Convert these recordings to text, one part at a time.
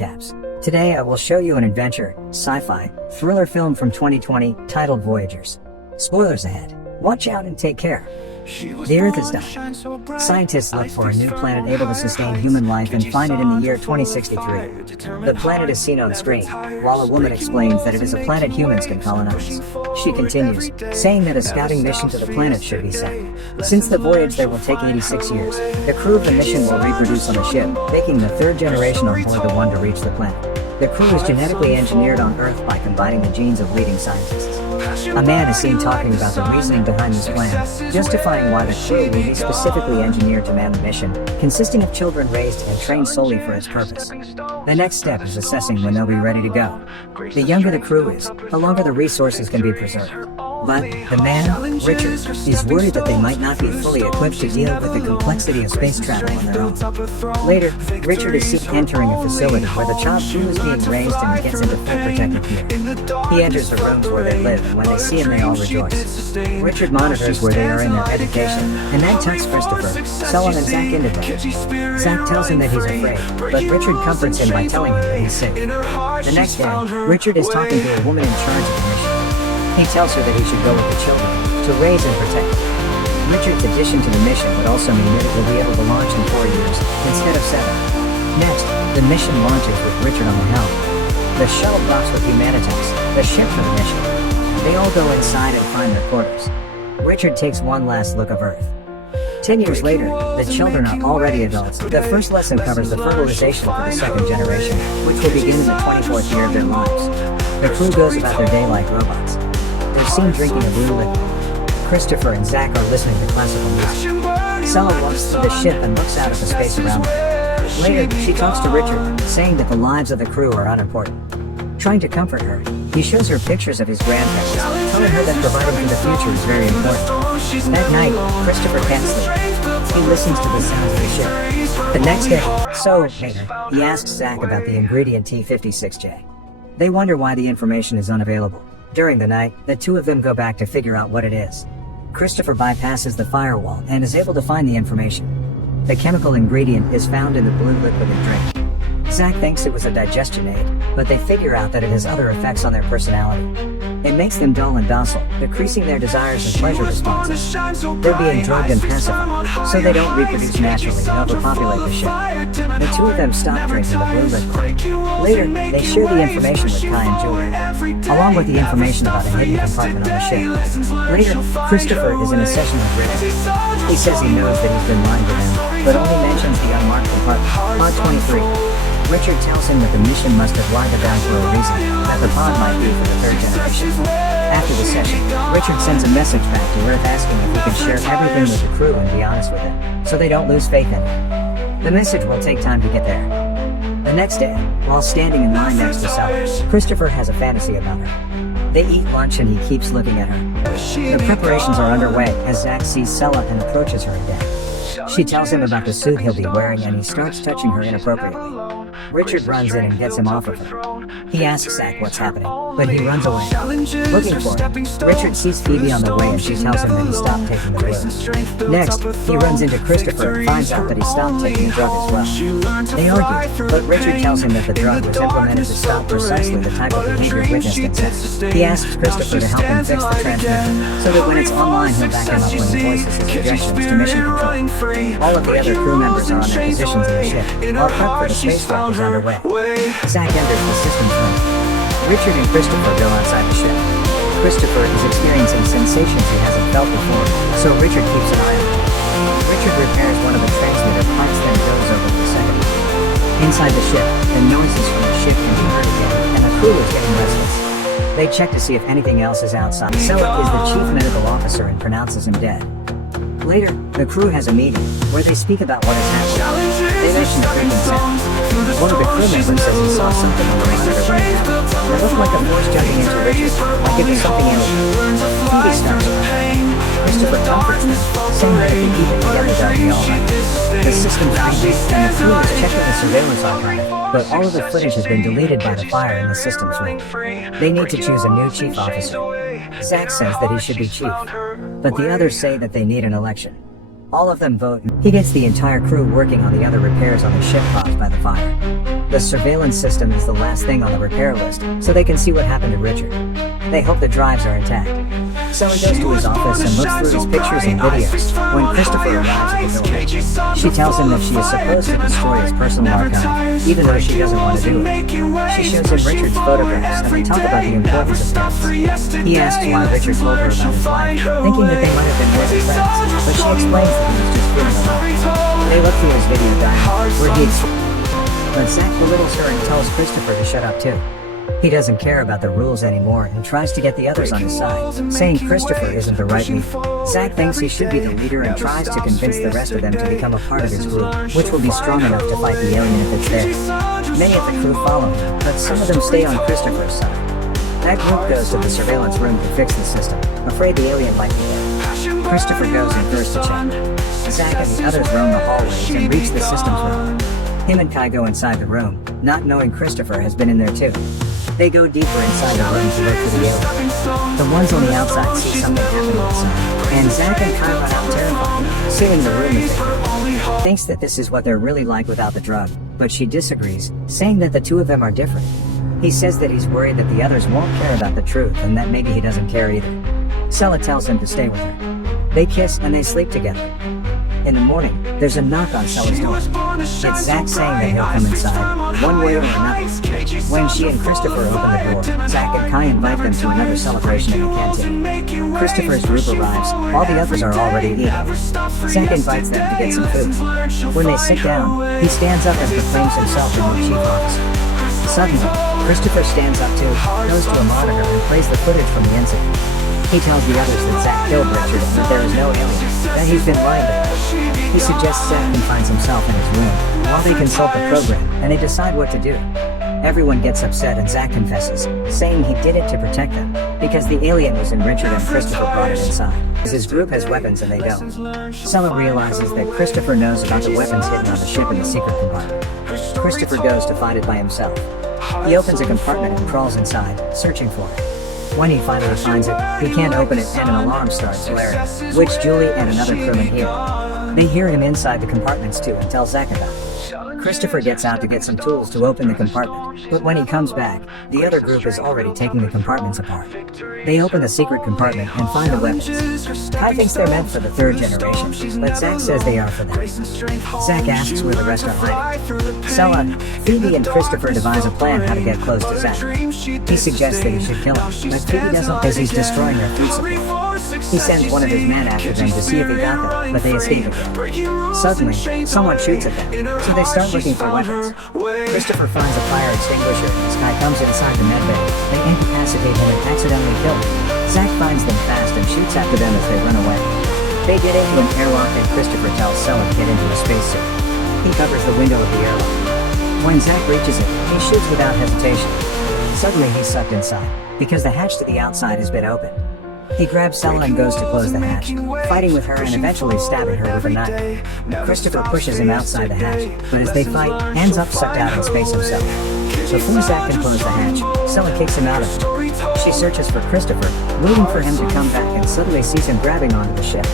recaps. Today I will show you an adventure, sci-fi, thriller film from 2020 titled Voyagers. Spoilers ahead. Watch out and take care. The Earth is dying. Scientists look for a new planet able to sustain human life and find it in the year 2063. The planet is seen on screen, while a woman explains that it is a planet humans can colonize. She continues, saying that a scouting mission to the planet should be sent. Since the voyage there will take 86 years, the crew of the mission will reproduce on the ship, making the third generation on board the one to reach the planet. The crew is genetically engineered on Earth by combining the genes of leading scientists. A man is seen talking about the reasoning behind this plan, justifying why the crew will be specifically engineered to man the mission, consisting of children raised and trained solely for its purpose. The next step is assessing when they'll be ready to go. The younger the crew is, the longer the resources can be preserved. But the man, Richard, is worried that they might not be fully equipped to deal with the complexity of space travel on their own. Later, Richard is seen entering a facility where the child crew is being raised and gets into full protective gear. He enters the rooms where they live, and when they see him they all rejoice. Richard monitors where they are in their education, and that tucks Christopher, Sullivan and Zach into them. Zach tells him that he's afraid, but Richard comforts him by telling him that he's safe. The next day, Richard is talking to a woman in charge of the mission. He tells her that he should go with the children, to raise and protect them. Richard's addition to the mission would also mean that it will be able to launch in 4 years, instead of 7. Next, the mission launches with Richard on the helm. The shuttle docks with Humanitas, the ship for the mission. They all go inside and find their quarters. Richard takes one last look of Earth. 10 years later, the children are already adults. The first lesson covers the fertilization for the second generation, which will begin in the 24th year of their lives. The crew goes about their day like robots. They're seen drinking a blue liquid. Christopher and Zach are listening to classical music. Sella walks through the ship and looks out at the space around them. Later, she talks to Richard, saying that the lives of the crew are unimportant. Trying to comfort her, he shows her pictures of his grandparents, telling her that providing for the future is very important. That night, Christopher can't sleep. He listens to the sounds of the ship. The next day, later, he asks Zach about the ingredient T56J. They wonder why the information is unavailable. During the night, the two of them go back to figure out what it is. Christopher bypasses the firewall and is able to find the information. The chemical ingredient is found in the blue liquid they drink. Zach thinks it was a digestion aid, but they figure out that it has other effects on their personality. It makes them dull and docile, decreasing their desires and pleasure responses. They're being drugged and pacified, so they don't reproduce naturally and overpopulate the ship. The two of them stop drinking the blue liquid. Later, they share the information with Kai and Julie, along with the information about a hidden compartment on the ship. Later, Christopher is in a session with Richard. He says he knows that he's been lying to them, but only mentions the unmarked compartment. Pod 23. Richard tells him that the mission must have lied down for a reason, that the pod might be for the third generation. After the session, Richard sends a message back to Earth asking if he can share everything with the crew and be honest with it, so they don't lose faith in him. The message will take time to get there. The next day, while standing in line next to Sella, Christopher has a fantasy about her. They eat lunch and he keeps looking at her. The preparations are underway as Zach sees Sella and approaches her in death. She tells him about the suit he'll be wearing and he starts touching her inappropriately. Richard runs in and gets him off of her. He asks Zach what's happening, but he runs away. Looking for him, Richard sees Phoebe on the way and she tells him that he stopped taking the drug. Next, he runs into Christopher and finds out that he stopped taking the drug as well. They argue, but Richard tells him that the drug was implemented to stop precisely the type of behavior witnessed in sex. He asks Christopher to help him fix the transmitter, so that when it's online he'll back him up when he voices his suggestions to mission control. All of the other crew members are on their positions in the ship, while prep for the spacewalk is underway. Zach enters the system's room. Richard and Christopher go outside the ship. Christopher is experiencing sensations he hasn't felt before, so Richard keeps an eye on him. Richard repairs one of the transmitter pipes, then goes over to the second. Inside the ship, the noises from the ship can be heard again, and the crew is getting restless. They check to see if anything else is outside. Selleck is the chief medical officer and pronounces him dead. Later, the crew has a meeting, where they speak about what has happened. They mention a creaking sound. One of the crew members says he saw something on the monitor right now. It looked like a force jumping into Richard, like it was something alien. Phoebe starts crying. Christopher comforts them, saying that if they keep it together they'll be alright. The system freezes, and the crew is checking the surveillance archive, but all of the footage has been deleted by the fire in the system's room. They need to choose a new chief officer. Zach says that he should be chief, but the others say that they need an election. All of them vote, and he gets the entire crew working on the other repairs on the ship caused by the fire. The surveillance system is the last thing on the repair list, so they can see what happened to Richard. They hope the drives are intact. Sully goes to his office and looks through his pictures and videos when Christopher arrives at the door. She tells him that she is supposed to destroy his personal archive, even though she doesn't want to do it. She shows him Richard's photographs and they talk about the importance of friends. He asks why Richard told her about his life, thinking that they might have been more than friends, but she explains that he was just feeling alone. They look through his video diary, where he but Zach belittles her and tells Christopher to shut up too. He doesn't care about the rules anymore and tries to get the others on his side, saying Christopher isn't the right leader. Zach thinks he should be the leader and tries to convince the rest of them to become a part of his group, which will be strong enough to fight the alien if it's there. Many of the crew follow him, but some of them stay on Christopher's side. That group goes to the surveillance room to fix the system, afraid the alien might be there. Christopher goes in first to check. Zach and the others roam the hallways and reach the systems room. Him and Kai go inside the room, not knowing Christopher has been in there too. They go deeper inside the room to look for the alien. The ones on the outside see something happening inside, and Zach and Kai run out terrified, seeing the room as they thinks that this is what they're really like without the drug, but she disagrees, saying that the two of them are different. He says that he's worried that the others won't care about the truth and that maybe he doesn't care either. Sella tells him to stay with her. They kiss and they sleep together. In the morning, there's a knock on Sella's door. It's Zach saying that he'll come inside, one way or another. When she and Christopher open the door, Zach and Kai invite them to another celebration in the canteen. Christopher's group arrives, while the others are already eating. Zach invites them to get some food. When they sit down, he stands up and proclaims himself the new chief officer. Suddenly, Christopher stands up too, goes to a monitor and plays the footage from the incident. He tells the others that Zach killed Richard and that there is no alien, that he's been lying to them. He suggests Zach confines himself in his room, while they consult the program, and they decide what to do. Everyone gets upset and Zach confesses, saying he did it to protect them, because the alien was in Richard and Christopher brought it inside. His group has weapons and they don't. Sella realizes that Christopher knows about the weapons hidden on the ship in the secret compartment. Christopher goes to find it by himself. He opens a compartment and crawls inside, searching for it. When he finally finds it, he can't open it and an alarm starts blaring, which Julie and another crewman hear. They hear him inside the compartments too and tell Zach about it. Christopher gets out to get some tools to open the compartment, but when he comes back, the other group is already taking the compartments apart. They open the secret compartment and find the weapons. Kai thinks they're meant for the third generation, but Zach says they are for them. Zach asks where the rest are hiding. Sella, Phoebe, and Christopher devise a plan how to get close to Zach. He suggests that he should kill him, but Phoebe doesn't because he's destroying their food supply. He sends one of his men after them to see if he got them, but they escape again. Suddenly, someone shoots at them, so they start looking for weapons. Christopher finds a fire extinguisher as Kai comes inside the medbay. They incapacitate him and accidentally kill him. Zach finds them fast and shoots after them as they run away. They get into an airlock and Christopher tells Sella to get into a spacesuit. He covers the window of the airlock. When Zach reaches it, he shoots without hesitation. Suddenly he's sucked inside, because the hatch to the outside has been opened. He grabs Sella and goes to close the hatch, fighting with her and eventually stabbing her with a knife. Christopher pushes him outside the hatch, but as they fight, ends up sucked out in space himself. Before Zach can close the hatch, Sella kicks him out of it. She searches for Christopher, waiting for him to come back and suddenly sees him grabbing onto the ship.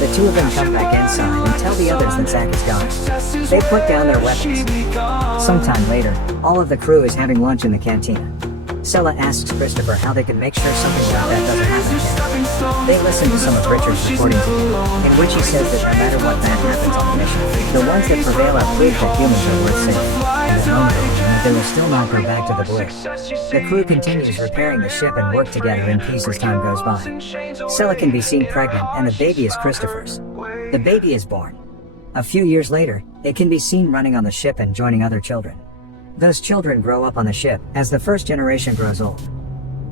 The two of them come back inside and tell the others that Zach is gone. They put down their weapons. Sometime later, all of the crew is having lunch in the cantina. Sella asks Christopher how they can make sure something like that doesn't happen again. They listen to some of Richard's recordings again, in which he says that no matter what bad happens on the mission, the ones that prevail are proof that humans are worth saving, and that they will still not go back to the blue. The crew continues repairing the ship and work together in peace as time goes by. Sella can be seen pregnant and the baby is Christopher's. The baby is born. A few years later, it can be seen running on the ship and joining other children. Those children grow up on the ship as the first generation grows old.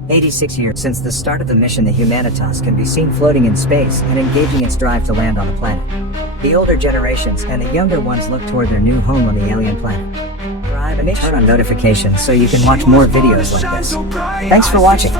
86 years since the start of the mission, the Humanitas can be seen floating in space and engaging its drive to land on the planet. The older generations and the younger ones look toward their new home on the alien planet. Subscribe and turn on notifications so you can watch more videos like this. Thanks for watching.